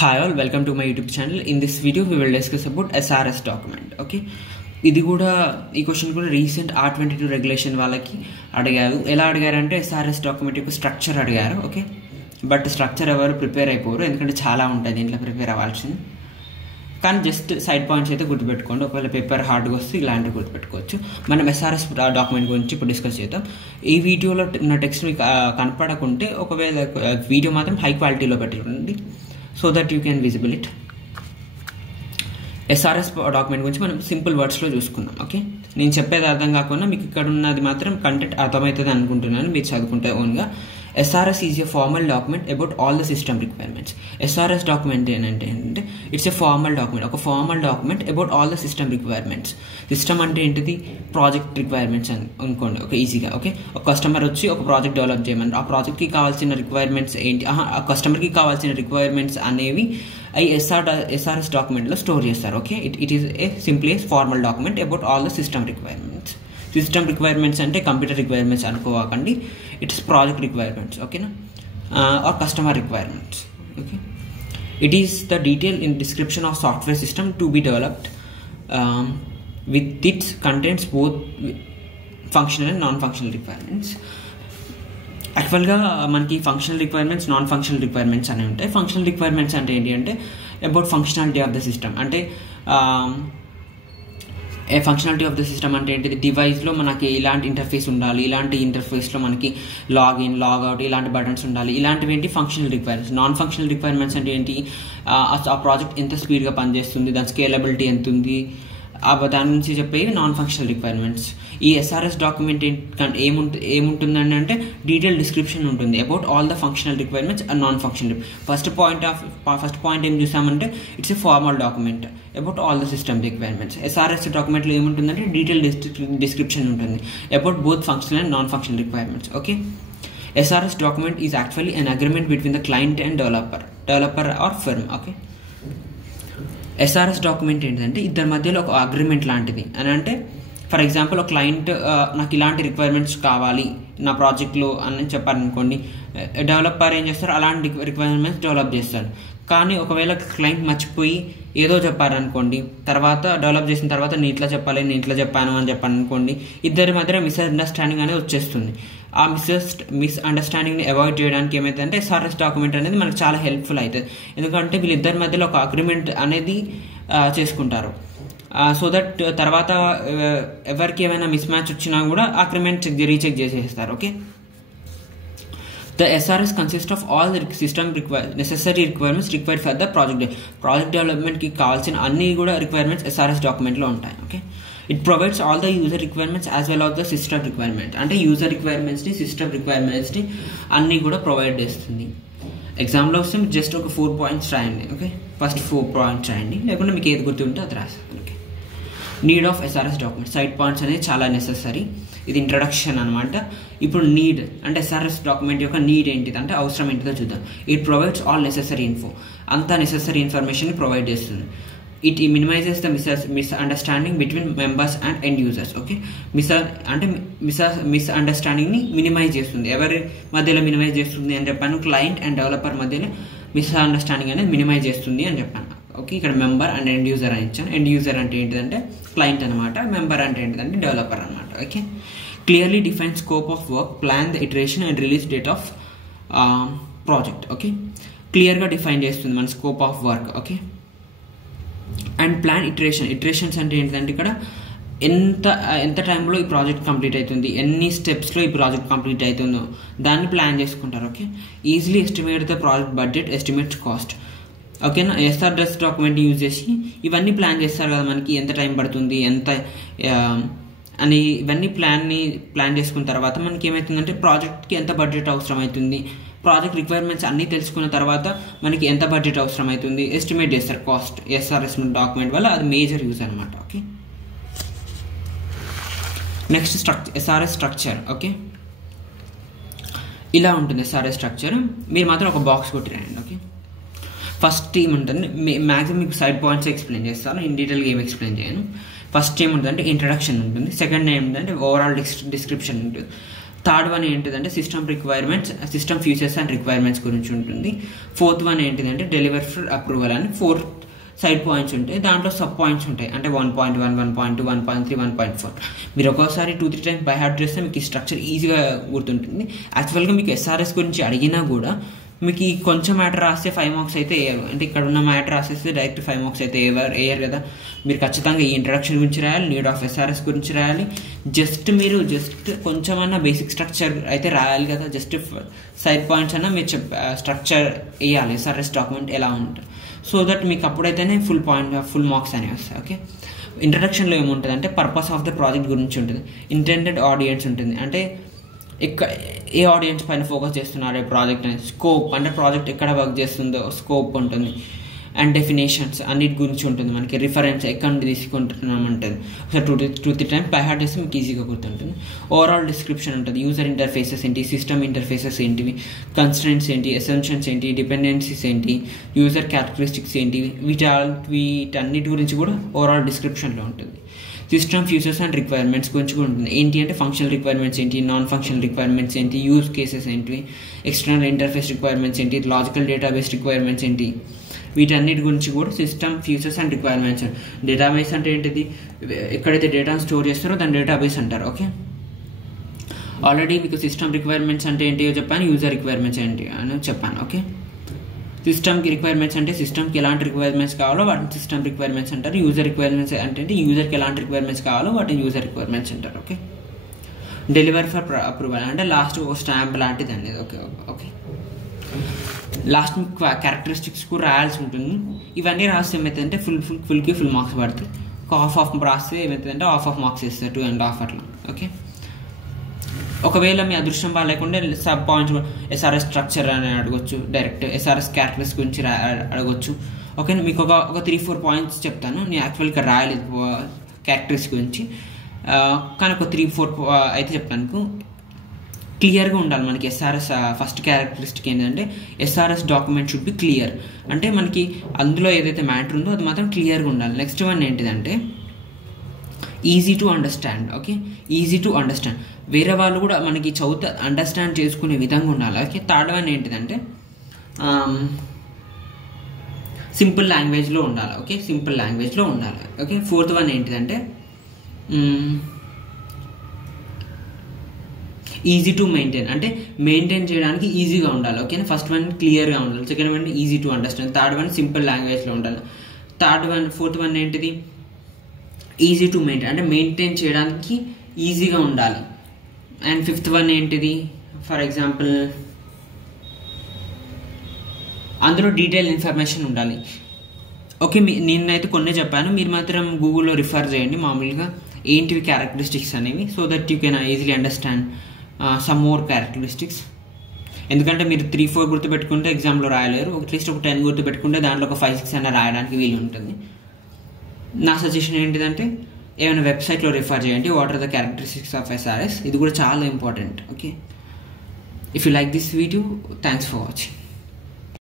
Hi all, welcome to my YouTube channel. In this video we will discuss about SRS document. Okay, ఇది కూడా ఈ question కూడా recent R22 regulation వాళ్ళకి అడిగారు. ఎలా అడిగారంటే SRS డాక్యుమెంట్ యొక్క స్ట్రక్చర్ అడిగారు. ఓకే, బట్ స్ట్రక్చర్ ఎవరు ప్రిపేర్ అయిపోరు, ఎందుకంటే చాలా ఉంటుంది దీంట్లో ప్రిపేర్ అవ్వాల్సింది. కానీ జస్ట్ సైడ్ పాయింట్స్ అయితే గుర్తుపెట్టుకోండి. ఒకవేళ పేపర్ హార్డ్గా వస్తే ఇలాంటివి గుర్తుపెట్టుకోవచ్చు. మనం SRS డాక్యుమెంట్ గురించి ఇప్పుడు డిస్కస్ చేద్దాం. ఈ వీడియోలో ఉన్న టెక్స్ట్ మీకు కనపడకుంటే ఒకవేళ వీడియో మాత్రం హై క్వాలిటీలో పెట్టుకోండి, so that you can visible it. SRS document గురించి మనం సింపుల్ వర్డ్స్లో చూసుకుందాం. ఓకే, నేను చెప్పేది అర్థం కాకుండా మీకు ఇక్కడ ఉన్నది మాత్రం కంటెంట్ అర్థమవుతుంది అనుకుంటున్నాను, మీరు చదువుకుంటే ఓన్గా. SRS is a formal document about all the system requirements. SRS document ఏంటంటే ఇట్స్ ఎ ఫార్మల్ డాక్యుమెంట్, ఒక formal document about all the system requirements. System అంటే ఏంటిది? ప్రాజెక్ట్ రిక్వైర్మెంట్స్ అని అనుకోండి. ఓకే, ఈజీగా. ఓకే, ఒక కస్టమర్ వచ్చి ఒక ప్రాజెక్ట్ డెవలప్ చేయమని, ఆ ప్రాజెక్ట్కి కావాల్సిన రిక్వైర్మెంట్స్ ఏంటి, ఆ కస్టమర్కి కావాల్సిన రిక్వైర్మెంట్స్ అనేవి ఈ SRS డాక్యుమెంట్లో స్టోర్ చేస్తారు. Okay, it is a simply formal document about all the system requirements. System requirements అంటే కంప్యూటర్ రిక్వైర్మెంట్స్ అనుకోకండి, ఇట్స్ ప్రాజెక్ట్ రిక్వైర్మెంట్స్. ఓకేనా, or customer requirements. Okay, it is the detail in description of software system to be developed with its contents both functional and non functional requirements. యాక్చువల్గా మనకి functional requirements, non functional requirements అనేవి ఉంటాయి. Functional requirements అంటే ఏంటి అంటే about functionality of the system. అంటే functionality of the system అంటే ఏంటిది? డివైస్లో మనకి ఇలాంటి ఇంటర్ఫేస్ ఉండాలి, ఇలాంటి ఇంటర్ఫేస్లో మనకి లాగిన్, లాగౌట్ ఇలాంటి బటన్స్ ఉండాలి, ఇలాంటివి ఏంటి functional requirements. Non functional requirements అంటే ఏంటి? ఆ ప్రాజెక్ట్ ఎంత స్పీడ్గా పనిచేస్తుంది, దాని స్కేలబిలిటీ ఎంత ఉంది, దాని నుంచి చెప్పేవి నాన్ ఫంక్షనల్ రిక్వైర్మెంట్స్. ఈ SRS డాక్యుమెంట్ ఏముంటుందని అంటే డీటెయిల్ డిస్క్రిప్షన్ ఉంటుంది about all the functional requirements and non functional. First point ఏం చూసామంటే it's a formal document about all the system requirements. SRS డాక్యుమెంట్లో ఏముంటుందంటే డీటెయిల్ డిస్క్రిప్షన్ ఉంటుంది about both functional and non functional requirements. Okay, SRS document is actually an agreement between the client and developer or firm. Okay, SRS document ఏంటంటే ఇద్దరి మధ్యలో ఒక agreement లాంటిది. అని అంటే for example ఒక క్లయింట్ నాకు ఇలాంటి రిక్వైర్మెంట్స్ కావాలి నా ప్రాజెక్ట్లో అని చెప్పారనుకోండి, డెవలపర్ ఏం చేస్తారు? అలాంటి రిక్వైర్మెంట్స్ డెవలప్ చేస్తారు. కానీ ఒకవేళ క్లయింట్ మర్చిపోయి ఏదో చెప్పారనుకోండి, తర్వాత డెవలప్ చేసిన తర్వాత నేను ఇట్లా చెప్పాలి, నేను ఇట్లా చెప్పాను అని చెప్పాను అనుకోండి, ఇద్దరి మధ్య మిస్అండర్స్టాండింగ్ అనేది వచ్చేస్తుంది. ఆ మిస్అండర్స్టాండింగ్ని అవాయిడ్ చేయడానికి ఏమైతుందంటే SRS డాక్యుమెంట్ అనేది మనకు చాలా హెల్ప్ఫుల్ అవుతుంది. ఎందుకంటే వీళ్ళిద్దరి మధ్యలో ఒక అగ్రిమెంట్ అనేది చేసుకుంటారు. సో దట్ తర్వాత ఎవరికి ఏమైనా మిస్ మ్యాచ్ వచ్చినా కూడా అగ్రిమెంట్ రీచెక్ చేసేస్తారు. Okay, the SRS consists of all the system necessary requirements required for the project development కి కావాల్సిన అన్ని కూడా రిక్వైర్మెంట్స్ SRS డాక్యుమెంట్లో ఉంటాయి. Okay, it provides all the user requirements as well of the system requirements. అంటే user రిక్వైర్మెంట్స్ని, system రిక్వైర్మెంట్స్ని అన్నీ కూడా provide చేస్తుంది. ఎగ్జామ్లో వస్తే మీరు జస్ట్ ఒక 4 points రాయండి. ఓకే, ఫస్ట్ 4 points రాయండి, లేకుంటే మీకు ఏది గుర్తుంటే అది రాస్తాను. Okay, need of SRS document. Side points అనేది చాలా నెసెసరీ. ఇది ఇంట్రడక్షన్ అనమాట. ఇప్పుడు నీడ్ అంటే SRS డాక్యుమెంట్ యొక్క నీడ్ ఏంటిది అంటే అవసరం ఏంటిదో చూద్దాం. It provides all necessary info. అంతా నెసెసరీ ఇన్ఫర్మేషన్ ప్రొవైడ్ చేస్తుంది. It minimises the misunderstanding between members and end users. Okay, మిస్అండర్స్టాండింగ్ని మినిమైజ్ చేస్తుంది. ఎవరి మధ్యలో మినిమైజ్ చేస్తుంది అని చెప్పాను? క్లయింట్ అండ్ డెవలపర్ మధ్యలో మిస్అండర్స్టాండింగ్ అనేది మినిమైజ్ చేస్తుంది అని చెప్పాను. ఓకే, ఇక్కడ మెంబర్ అండ్ ఎండ్ యూజర్ అని ఇచ్చాను. ఎండ్ యూజర్ అంటే ఏంటిదంటే క్లయింట్ అనమాట, మెంబర్ అంటే ఏంటిదంటే డెవలపర్ అనమాట. Okay, clearly define scope of work, plan the iteration and release date of project. Okay, క్లియర్గా డిఫైన్ చేస్తుంది మన scope of work. Okay, and plan iterations అంటే ఏంటిదంటే ఇక్కడ ఎంత టైంలో ఈ ప్రాజెక్ట్ కంప్లీట్ అవుతుంది, ఎన్ని స్టెప్స్లో ఈ ప్రాజెక్ట్ కంప్లీట్ అవుతుందో దాన్ని ప్లాన్ చేసుకుంటారు. Okay, easily estimate the project budget, estimate cost. ఓకేనా, SRS డాక్యుమెంట్ యూజ్ చేసి ఇవన్నీ ప్లాన్ చేస్తారు కదా, మనకి ఎంత టైం పడుతుంది, ఎంత అని ఇవన్నీ ప్లాన్ చేసుకున్న తర్వాత మనకి ఏమవుతుందంటే ప్రాజెక్ట్కి ఎంత బడ్జెట్ అవసరం అవుతుంది, ప్రాజెక్ట్ రిక్వైర్మెంట్స్ అన్నీ తెలుసుకున్న తర్వాత మనకి ఎంత బడ్జెట్ అవసరం అవుతుంది ఎస్టిమేట్ చేస్తారు కాస్ట్. SRS డాక్యుమెంట్ వల్ల అది మేజర్ యూజ్ అనమాట. Okay, next SRS structure. Okay, ఇలా ఉంటుంది SRS స్ట్రక్చర్. మీరు మాత్రం ఒక బాక్స్ కొట్టిరండి. ఓకే, ఫస్ట్ ఏముంటుంది, మ్యాక్సిమం మీకు సైడ్ పాయింట్స్ ఎక్స్ప్లెయిన్ చేస్తాను, ఇన్ డీటెయిల్గా ఏం ఎక్స్ప్లెయిన్ చేయను. ఫస్ట్ ఏముంటుందంటే ఇంట్రడక్షన్ ఉంటుంది. సెకండ్ ఏముంటుందంటే ఓవరాల్ డిస్క్రిప్షన్ ఉంటుంది. థర్డ్ వన్ ఏంటిదంటే system requirements, system features and requirements గురించి ఉంటుంది. ఫోర్త్ వన్ ఏంటిదంటే డెలివర్ ఫర్ అప్రూవల్ అని 4 సైడ్ పాయింట్స్ ఉంటాయి. దాంట్లో సబ్ పాయింట్స్ ఉంటాయి, అంటే 1.1, 1.2, 1.3, 1.4. మీరు ఒక్కోసారి 2-3 టైమ్స్ బై హార్ట్ చేస్తే మీకు ఈ స్ట్రక్చర్ ఈజీగా గుర్తుంటుంది. యాక్చువల్గా మీకు ఎస్ఆర్ఎస్ గురించి అడిగినా కూడా మీకు ఈ కొంచెం మ్యాటర్ రాస్తే 5 మార్క్స్ అయితే వేయరు. అంటే ఇక్కడ ఉన్న మ్యాటర్ రాసేస్తే డైరెక్ట్ 5 మార్క్స్ అయితే వేయరు కదా. మీరు ఖచ్చితంగా ఈ ఇంట్రడక్షన్ గురించి రాయాలి, నీడ్ ఆఫ్ ఎస్ఆర్ఎస్ గురించి రాయాలి. మీరు కొంచెమన్నా బేసిక్ స్ట్రక్చర్ అయితే రాయాలి కదా. జస్ట్ సైడ్ పాయింట్స్ అన్నా మీరు స్ట్రక్చర్ వేయాలి, ఎస్ఆర్ఎస్ డాక్యుమెంట్ ఎలా ఉంటుంది. సో దట్ మీకు అప్పుడైతేనే ఫుల్ మార్క్స్ అనేవి వస్తాయి. ఓకే, ఇంట్రడక్షన్లో ఏముంటుంది అంటే పర్పస్ ఆఫ్ ద ప్రాజెక్ట్ గురించి ఉంటుంది, ఇంటెండెడ్ ఆడియన్స్ ఉంటుంది, అంటే ఏ ఆడియన్స్ పైన ఫోకస్ చేస్తున్నారు ఈ ప్రాజెక్ట్ అనేది, స్కోప్ అంటే ప్రాజెక్ట్ ఎక్కడ వర్క్ చేస్తుందో స్కోప్ ఉంటుంది, అండ్ డెఫినేషన్స్ అన్నిటి గురించి ఉంటుంది. మనకి రిఫరెన్స్ ఎక్కడ నుండి తీసుకుంటున్నాం ఉంటుంది. ఒకసారి 2-3 టైమ్స్ బై హార్ట్ చేస్తే మీకు ఈజీగా గుర్తుంటుంది. ఓవరాల్ డిస్క్రిప్షన్ ఉంటుంది, యూజర్ ఇంటర్ఫేసెస్ ఏంటి, సిస్టమ్ ఇంటర్ఫేసెస్ ఏంటివి, కన్స్ట్రెంట్స్ ఏంటి, అసంప్షన్స్ ఏంటి, డిపెండెన్సీస్ ఏంటి, యూజర్ క్యారెక్టరిస్టిక్స్ ఏంటి, వీటన్నిటి గురించి కూడా ఓవరాల్ డిస్క్రిప్షన్లో ఉంటుంది. సిస్టమ్ ఫీచర్స్ అండ్ రిక్వైర్మెంట్స్ గురించి కూడా ఉంటుంది. ఏంటి అంటే ఫంక్షనల్ రిక్వైర్మెంట్స్ ఏంటి, నాన్ ఫంక్షనల్ రిక్వైర్మెంట్స్ ఏంటి, యూజ్ కేసెస్ ఏంటి, ఎక్స్టర్నల్ ఇంటర్ఫేస్ రిక్వైర్మెంట్స్ ఏంటి, లాజికల్ డేటాబేస్ రిక్వైర్మెంట్స్ ఏంటి, వీటన్నిటి గురించి కూడా system features and requirements. Database అంటే ఏంటిది, ఎక్కడైతే డేటాను స్టోర్ చేస్తారో దాని డేటాబేస్ అంటారు. ఓకే, ఆల్రెడీ మీకు సిస్టమ్ రిక్వైర్మెంట్స్ అంటే ఏంటియో చెప్పాను, యూజర్ రిక్వైర్మెంట్స్ ఏంటి అని చెప్పాను. ఓకే, సిస్టమ్కి రిక్వైర్మెంట్స్ అంటే సిస్టమ్కి ఎలాంటి రిక్వైర్మెంట్స్ కావాలో వాటిని సిస్టమ్ రిక్వైర్మెంట్స్ అంటారు. యూజర్ రిక్వైర్మెంట్స్ అంటే యూజర్కి ఎలాంటి రిక్వైర్మెంట్స్ కావాలో వాటిని యూజర్ రిక్వైర్మెంట్స్ అంటారు. ఓకే, డెలివర్ ఫర్ అప్రూవల్ అంటే లాస్ట్ ఒక స్టాంప్ లాంటిది అనేది. ఓకే, లాస్ట్ క్యారెక్టరిస్టిక్స్ కూడా రాయాల్సి ఉంటుంది. ఇవన్నీ రాస్తే ఏమవుతుందంటే ఫుల్ మార్క్స్ పడుతుంది. హాఫ్ రాస్తే ఏమవుతుందంటే హాఫ్ మార్క్స్ ఇస్తారు, 2.5 అట్లా. ఓకే, ఒకవేళ మీ అదృష్టం బాగాలేకుండా సబ్ పాయింట్స్ ఎస్ఆర్ఎస్ స్ట్రక్చర్ అని అడగొచ్చు, డైరెక్ట్ ఎస్ఆర్ఎస్ క్యారెక్టరిస్టిక్స్ గురించి అడగొచ్చు. ఓకే, మీకు ఒక 3-4 పాయింట్స్ చెప్తాను. నేను యాక్చువల్గా రాయలేదు క్యారెక్టరిస్టిక్స్ గురించి, కానీ ఒక 3-4 అయితే చెప్తాను. క్లియర్గా ఉండాలి మనకి ఎస్ఆర్ఎస్. ఫస్ట్ క్యారెక్టరిస్టిక్ ఏంటంటే SRS document should be clear, అంటే మనకి అందులో ఏదైతే మ్యాటర్ ఉందో అది మాత్రం క్లియర్గా ఉండాలి. నెక్స్ట్ వన్ ఏంటిదంటే easy to understand. Okay, easy to understand, వేరే వాళ్ళు కూడా మనకి అండర్స్టాండ్ చేసుకునే విధంగా ఉండాలి. ఓకే, థర్డ్ వన్ ఏంటిదంటే సింపుల్ లాంగ్వేజ్లో ఉండాలి. ఓకే, సింపుల్ లాంగ్వేజ్లో ఉండాలి. ఓకే, ఫోర్త్ వన్ ఏంటిదంటే ఈజీ టు మెయింటైన్, అంటే మెయింటైన్ చేయడానికి ఈజీగా ఉండాలి. ఓకేనా, ఫస్ట్ వన్ క్లియర్గా ఉండాలి, second one easy to understand, third one simple లాంగ్వేజ్లో ఉండాలి. ఫోర్త్ వన్ ఏంటిది ఈజీ టు మెయింటైన్, అంటే మెయింటైన్ చేయడానికి ఈజీగా ఉండాలి. అండ్ ఫిఫ్త్ వన్ ఏంటిది, ఫర్ ఎగ్జాంపుల్ అందులో డీటెయిల్ ఇన్ఫర్మేషన్ ఉండాలి. ఓకే, నేనైతే కొన్ని చెప్పాను, మీరు మాత్రం గూగుల్లో రిఫర్ చేయండి మామూలుగా ఏంటివి క్యారెక్టరిస్టిక్స్ అనేవి, so that you can easily understand some more characteristics. ఎందుకంటే మీరు 3-4 గుర్తుపెట్టుకుంటే ఎగ్జామ్లో రాయలేరు, అట్లీస్ట్ ఒక 10 గుర్తుపెట్టుకుంటే దాంట్లో ఒక 5-6 అయినా రాయడానికి వీలు ఉంటుంది. నా సజెషన్ ఏంటిదంటే ఏమైనా వెబ్సైట్లో రిఫర్ చేయండి, what are the characteristics of SRS. ఇది కూడా చాలా important. Okay, if you like this video, thanks for watching.